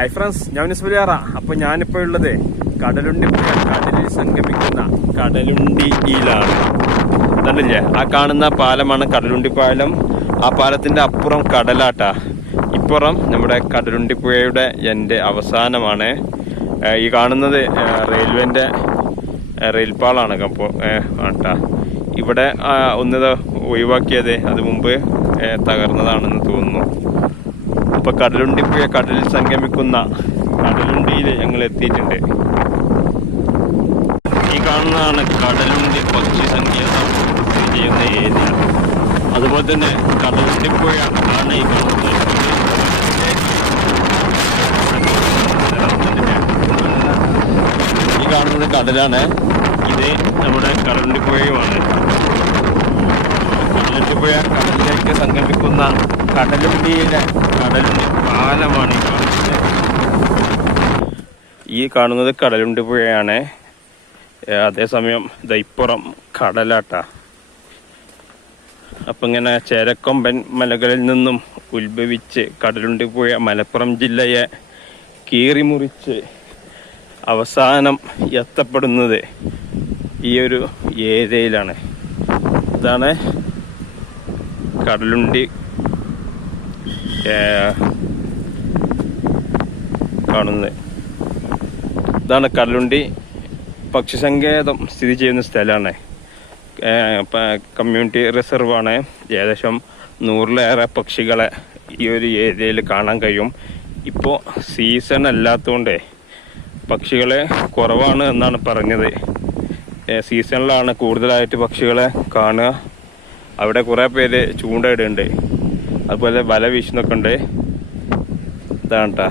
Hi friends ഞാൻ നിസ്ബുലിയാറ അപ്പൊ ഞാനിപ്പോ ഉള്ളത് കടലുണ്ടി കടലിൽ സംഗമിക്കുന്ന കടലുണ്ടിയിലാണ് കണ്ടില്ലേ? ആ കാണുന്ന പാലമാണ് കടലുണ്ടി പാലം. ആ പാലത്തിന്റെ അപ്പുറം കടലാട്ടാ. ഇപ്പുറം നമ്മുടെ കടലുണ്ടി പുഴയുടെ എന്റെ അവസാനമാണ്. ഈ കാണുന്നത് റെയിൽവേന്റെ റെയിൽവേന്റെ ഏഹ് റെയിൽ പാളാണ് അപ്പോൾ ആട്ടാ. ഇവിടെ ഒന്നത് ഒഴിവാക്കിയത് അത് മുമ്പ് തകർന്നതാണെന്ന് തോന്നുന്നു. അപ്പൊ കടലുണ്ടി പുഴ കടലിൽ സംഗമിക്കുന്ന കടലുണ്ടിയിൽ ഞങ്ങൾ എത്തിയിട്ടുണ്ട്. ഈ കാണുന്നതാണ് കടലുണ്ടി പക്ഷി സങ്കേതം ചെയ്യുന്ന ഏരിയ. അതുപോലെ തന്നെ കടലുണ്ടി പുഴ ആണ് ഈ കാണുന്നത്. ഈ കാണുന്നത് കടലാണ്. ഇത് നമ്മുടെ കടലുണ്ടി പുഴയുമാണ് കടലുണ്ടി പുഴ കടലിലേക്ക് സംഗമിക്കുന്ന കടലുണ്ടിയിലെ കടലുണ്ടി പാലമാണ് ഈ കാണുന്നത്. ഈ കാണുന്നത് കടലുണ്ടി പുഴയാണ്. അതേസമയം ദൈപ്പുറം കടലാട്ട. അപ്പം ഇങ്ങനെ ചേരക്കൊമ്പൻ മലകളിൽ നിന്നും ഉത്ഭവിച്ച് കടലുണ്ടി പുഴ മലപ്പുറം ജില്ലയെ കീറിമുറിച്ച് അവസാനം എത്തപ്പെടുന്നത് ഈ ഒരു ഏരിയയിലാണ്. ഇതാണ് കടലുണ്ടി കാണുന്നത്. ഇതാണ് കടലുണ്ടി. പക്ഷി സങ്കേതം സ്ഥിതി ചെയ്യുന്ന സ്ഥലമാണ്. കമ്മ്യൂണിറ്റി റിസർവാണ് ഏകദേശം നൂറിലേറെ പക്ഷികളെ ഈ ഒരു ഏരിയയിൽ കാണാൻ കഴിയും. ഇപ്പോൾ സീസൺ അല്ലാത്തതുകൊണ്ട് പക്ഷികളെ കുറവാണ് എന്നാണ് പറഞ്ഞത്. സീസണിലാണ് കൂടുതലായിട്ട് പക്ഷികളെ കാണുക. അവിടെ കുറേ പേര് ചൂണ്ടയിടുണ്ട് അതുപോലെ വല വീശുന്നൊക്കെ ഉണ്ട്. ഇതാണ് കേട്ടോ